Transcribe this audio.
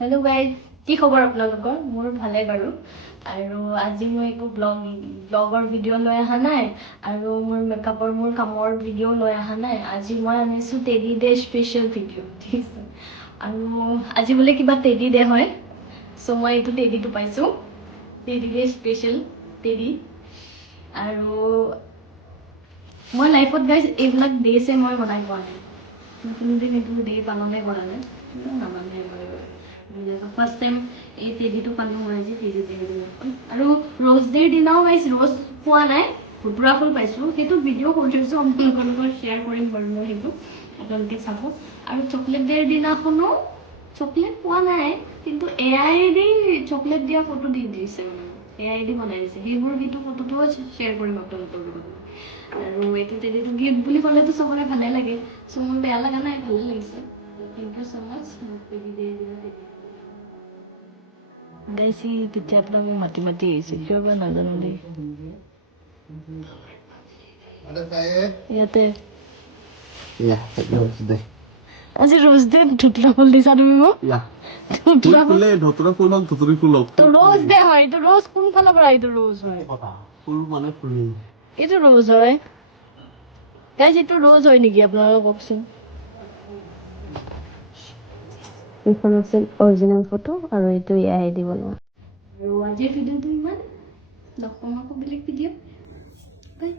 Hello' guys, কি খবৰ আপোনালোকৰ? মোৰ ভালে বাৰু। আৰু আজি মই একো ব্লগৰ ভিডিঅ' লৈ অহা নাই আৰু মোৰ কামৰ ভিডিঅ' লৈ অহা নাই। আজি মই আনিছোঁ টেডি ডে স্পেচিয়েল ভিডিঅ', ঠিক আছে। আৰু আজি বোলে কিবা টেডি ডে হয়, চ' মই এইটো টেডিটো পাইছোঁ, টেডি ডে স্পেচিয়েল টেডি। আৰু মই লাইফত গাইজ এইবিলাক ডে'ছে মই বনাই পোৱা নাই। কোনোদিন এইটো ডে পালনে কৰা নাই, নামানে ফাৰ্ষ্ট টাইম এই টেডিটো পালোঁ মই আজি টেডি ডে দিনাখন। আৰু ৰ'জ ডে'ৰ দিনাও গাইজ ৰ'জ পোৱা নাই, ধুতুৰা ফুল পাইছোঁ। সেইটো ভিডিঅ' কৰি থৈছোঁ, আপোনালোকৰ লগত শ্বেয়াৰ কৰিম বাৰু মই সেইটো, আপোনালোকে চাব। আৰু চকলেট ডে'ৰ দিনাখনো চকলেট পোৱা নাই, কিন্তু AI দি চকলেট দিয়া ফটো দি দিছে মানে, AI দি বনাই দিছে। সেইটো ফটোটোও শ্বেয়াৰ কৰিম আপোনালোকৰ লগত। আৰু এইটো টেডিটো গিফ্ট বুলি ক'লেতো চবৰে ভালে লাগে, চ' মোৰ বেয়া লগা নাই, ভালে লাগিছে। Thank you so' much teddy day দিনা। গাইছি তেতিয়া আপোনাক মই মাতি আহিছে, কিয় বা নাজানো দেই। ইয়াতে আজি ৰ'জ ডে ধুতুৰা ফুল দিছা তুমি মোক? ধুতুৰা ফুল ৰ'জ ডে হয়, এইটো ৰ'জ কোনফালৰ পৰা এইটো ৰ'জ হয়? এইটো ৰ'জ হয় গাইজ, এইটো ৰ'জ হয় নেকি আপোনালোকে কওকচোন। এইখন আছিল অৰিজিনেল ফটো আৰু এইটো AI দি বনোৱা। আৰু আজিৰ ভিডিঅ'টো ইমান, লগ পাম আকৌ বেলেগ ভিডিঅ'। বাই।